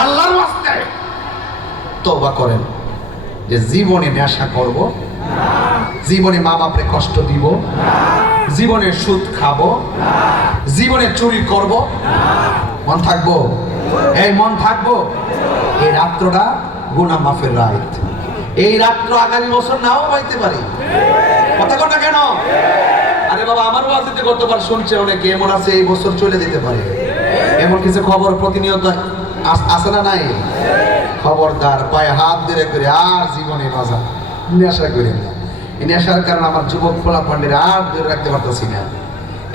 আল্লাহর ওয়াস্তে। তওবা করেন যে জীবনে নেশা করব, জীবনে মা বাপরে কষ্ট দিব, জীবনে সুদ খাব, জীবনে চুরি করব। মন থাকব? এই মন থাকব? এই রাত্রটা গুনা মাফের রাত। এই রাত্র আগামী বছর নাও পাইতে পারি। কথা কথা কেন? আরে বাবা আমার ওয়াজিতে গতবার শুনছে অনেকে, এমন আছে এই বছর চলে যেতে পারে। এমন কিছু খবর প্রতিনিয়ত আসে না নাই? খবরদার, পায়ে হাত ধরে করে আর জীবনে বাজা নেশা করে না। নেশার কারণে আমার যুবক ফোলা পান্ডের আর ধরে রাখতে পারতেছি না।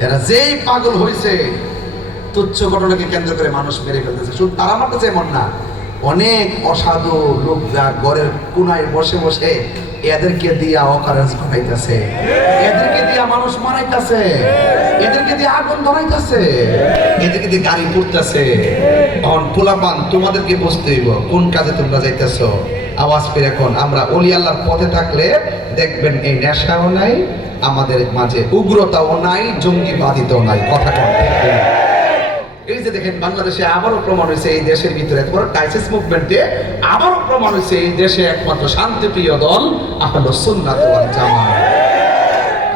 এরা যেই পাগল হয়েছে তুচ্ছ ঘটনাকে কেন্দ্র করে মানুষ মেরে ফেলতেছে। শুধু তারা মারতেছে এমন না অনেক অসাধু লোকরা ঘরের কোনায় বসে বসে এদেরকে দিয়া অকারেন্স বানাইতেছে এদেরকে দিয়া মানুষ মারাইতেছে। এদেরকে দিয়ে আগুন ধরাইতেছে। এদেরকে দিয়ে গাড়ি পুড়তেছে। এখন পোলাপান, তোমাদেরকে বুঝতে হইব, কোন কাজে তোমরা যাইতেছো? আওয়াজ পেরে এখন আমরা অলি আল্লাহর পথে থাকলে দেখবেন এই নেশাও নাই, আমাদের মাঝে উগ্রতাও নাই, জঙ্গিবাদিতাও নাই। কথা কিনা? এই যে দেখেন, বাংলাদেশে আবারও প্রমাণ হয়েছে এই দেশের ভিতরে। এত বড় ক্রাইসিস মুভমেন্টে আবারও প্রমাণ হয়েছে এই দেশে একমাত্র শান্তিপ্রিয় দল আহলো সুন্নাত ওয়াল জামাত।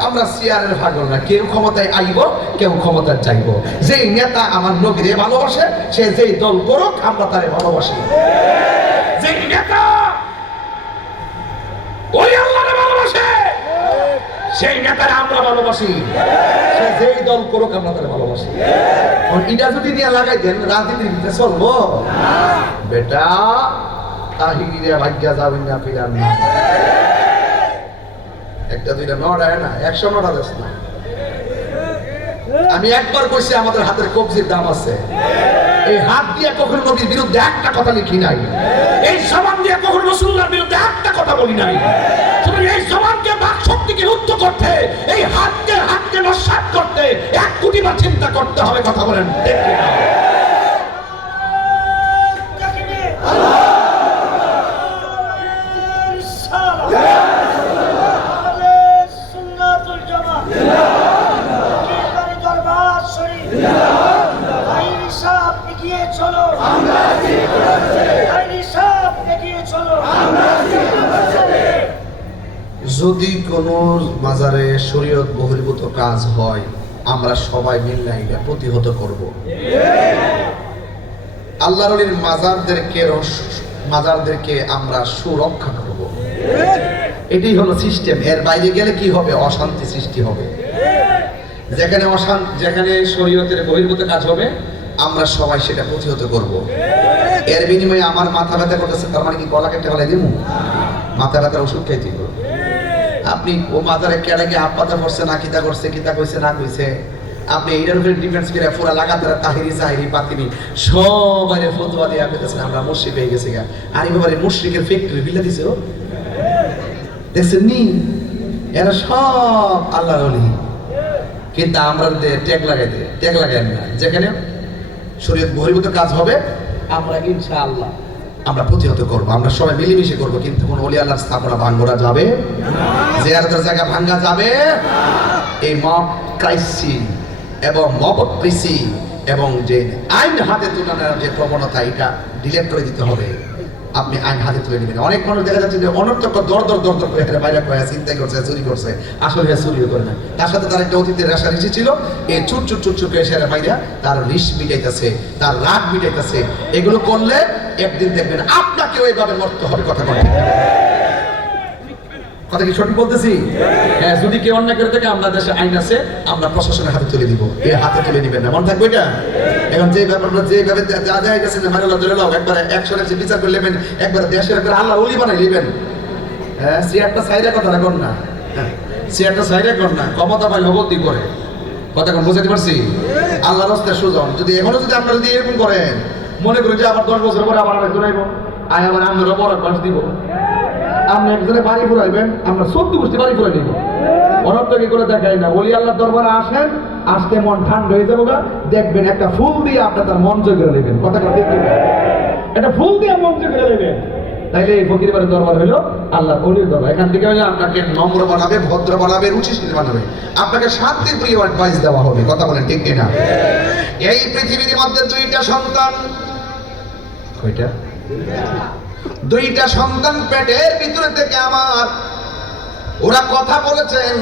আমরা সিয়ারের ভাগল না, কেউ ক্ষমতায় আইব, কেউ ক্ষমতায় যাইব। যেই নেতা আমার নবীরে ভালোবাসে, সে যেই দল করুক, আমরা তারে ভালোবাসি। যেই নেতা সেই নেতারে আমরা ভালোবাসি। যেই দল করুক আমরা তারে ভালোবাসি। ইটা যদি নিয়ে লাগাই দেন, রাজনীতির ভিতরে চলবো। বেটা, তাহিরে ভাগ্যা না না। একটা, দুইটা নড়ায় না? একশো নড়া না। আমি একবার কইছি, আমাদের হাতের কবজির দাম আছে। এই হাত দিয়ে কখনো নবীর বিরুদ্ধে একটা কথা লিখি নাই। এই সাবান দিয়ে কখনো রসুল্লার বিরুদ্ধে একটা কথা বলি নাই। এই বাক শক্তিকে রুদ্ধ করতে, এই হাতকে হাতকে নস্বাত করতে, এক কোটি বা চিন্তা করতে হবে, কথা বলেন। ঠিক যদি কোনো মাজারে শরীয়ত বহির্ভূত কাজ হয়, আমরা সবাই মিলে এটা প্রতিহত করব। আল্লাহর মাজারদেরকে মাজারদেরকে আমরা সুরক্ষা করব। এটাই হলো সিস্টেম। এর বাইরে গেলে কি হবে? অশান্তি সৃষ্টি হবে। যেখানে অশান্তি যেখানে শরীয়তের বহির্ভূত কাজ হবে, আমরা সবাই সেটা প্রতিহত করব। এর বিনিময়ে আমার মাথা ব্যথা করতেছে, তার মানে কি গলা কেটে ফেলাই দিব মাথা ব্যথার ওষুধ খাইতে দিব আপনি ও মাথারে কেড়ে গিয়ে হাত পাতা করছে না কিতা করছে কিতা কইছে, না কইছে, আপনি এইটার উপরে ডিফেন্স করে পুরা লাগাতার তাহিরি সাহিরি পাতিনি। সবাই ফতুয়া দিয়ে পেতেছেন আমরা মুশ্রিক হয়ে গেছি গা। আর এবারে মুশ্রিকের ফ্যাক্টরি বিলে দিছে ও। দেখছেন নি? এরা সব আল্লাহ অলি কিন্তু আমরা ট্যাগ লাগাইতে ট্যাগ লাগাই না। যেখানে শরীর বহির্ভূত কাজ হবে, আমরা ইনশাআল্লাহ আমরা প্রতিহত করব, আমরা সবাই মিলেমিশে করব, কিন্তু কোন অলি আল্লাহর স্থাপনা ভাঙ্গরা যাবে? জিয়ারতের জায়গা ভাঙ্গা যাবে? এই মব ক্রাইসি এবং মব কৃষি এবং যে আইন হাতে তুলে নেওয়ার যে প্রবণতা, এটা ডিলেট করে দিতে হবে। আপনি আইন হাতে তুলে নেবেন। অনেক মানুষ দেখা যাচ্ছে যে অনর্থক দর দর দর দর করে বাইরে করে চিন্তাই করছে, চুরি করছে। আসলে চুরিও করে না। তার সাথে তার একটা অতীতের রেশা রেশি ছিল এই চুট চুট চুট চুট এসে বাইরে, তার রিস মিটাইতেছে, তার রাগ মিটাইতেছে। এগুলো করলে একদিন দেখবেন আপনাকেও এইভাবে মরতে হবে, কথা কথা কথা কি সঠিক বলতেছি? হ্যাঁ যদি কেউ অন্যায় করে থাকে আমরা দেশে আইন আছে আমরা প্রশাসনের হাতে তুলে দিব। এই হাতে তুলে নিবেন না। মনে থাকবে এটা? এখন যে ব্যাপারটা যে ভাবে যা যা গেছে না মারিলা ধরে লাও একবার একশো একশো বিচার করে নেবেন একবার দেশের একবার আল্লাহ উলি বানাই নেবেন। হ্যাঁ চেয়ারটা সাইডে কথা রাখুন না? হ্যাঁ, চেয়ারটা সাইডে কর না? ক্ষমতা পাই ভগবতী করে। কথা কোন বুঝাতে পারছি? আল্লাহ রাস্তায় সুজন। যদি এখনও যদি আপনারা যদি এরকম করেন মনে করেন যে আবার দশ বছর পরে আবার আরেকজন আইব। আয় আবার আমরা বড় দিব। আপনি বাড়ি ফুরাইবেন আমরা বাড়ি করে দেখাই না? আল্লাহ দরবারে আসেন, আজকে মন হয়ে যাব দেখবেন একটা ফুল দিয়ে তার মন একটা ফুল দিয়ে মন দরবার আল্লাহ এখান থেকে আপনাকে নম্র ভদ্র বানাবে আপনাকে শান্তি প্রিয় অ্যাডভাইস দেওয়া হবে। কথা বলেন ঠিক কিনা? এই পৃথিবীর মধ্যে দুইটা সন্তান। দুইটা সন্তান পেটের ভিতরে থেকে আমার। ওরা কথা বলেছেন,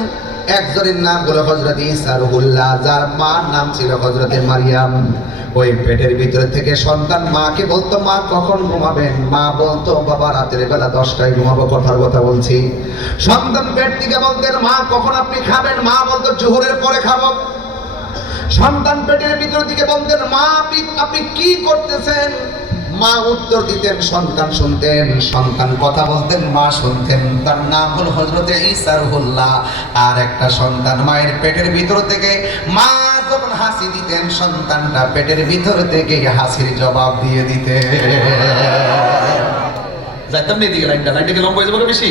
একজনের নাম হলো হজরত ইসা রুহুল্লাহ, যার মার নাম ছিল হজরতে মারিয়াম। ওই পেটের ভিতরে থেকে সন্তান মাকে বলতো, মা, কখন ঘুমাবেন? মা বলতো, বাবা, রাতের বেলা দশটায় ঘুমাবো, কথার কথা বলছি। সন্তান পেট থেকে বলতেন, মা, কখন আপনি খাবেন? মা বলতো, জোহরের পরে খাব। সন্তান পেটের ভিতর থেকে বলতেন, মা, আপনি আপনি কি করতেছেন? মা উত্তর দিতেন, সন্তান শুনতেন, সন্তান কথা বলতেন, মা শুনতেন। তার নাম হল হজরতে ইসারুল্লাহ আর একটা সন্তান মায়ের পেটের ভিতর থেকে মা যখন হাসি দিতেন, সন্তানটা পেটের ভিতর থেকে হাসির জবাব দিয়ে দিতে যাইতাম না এদিকে লাইনটা লাইনটা লম্বা হয়ে যাবে বেশি?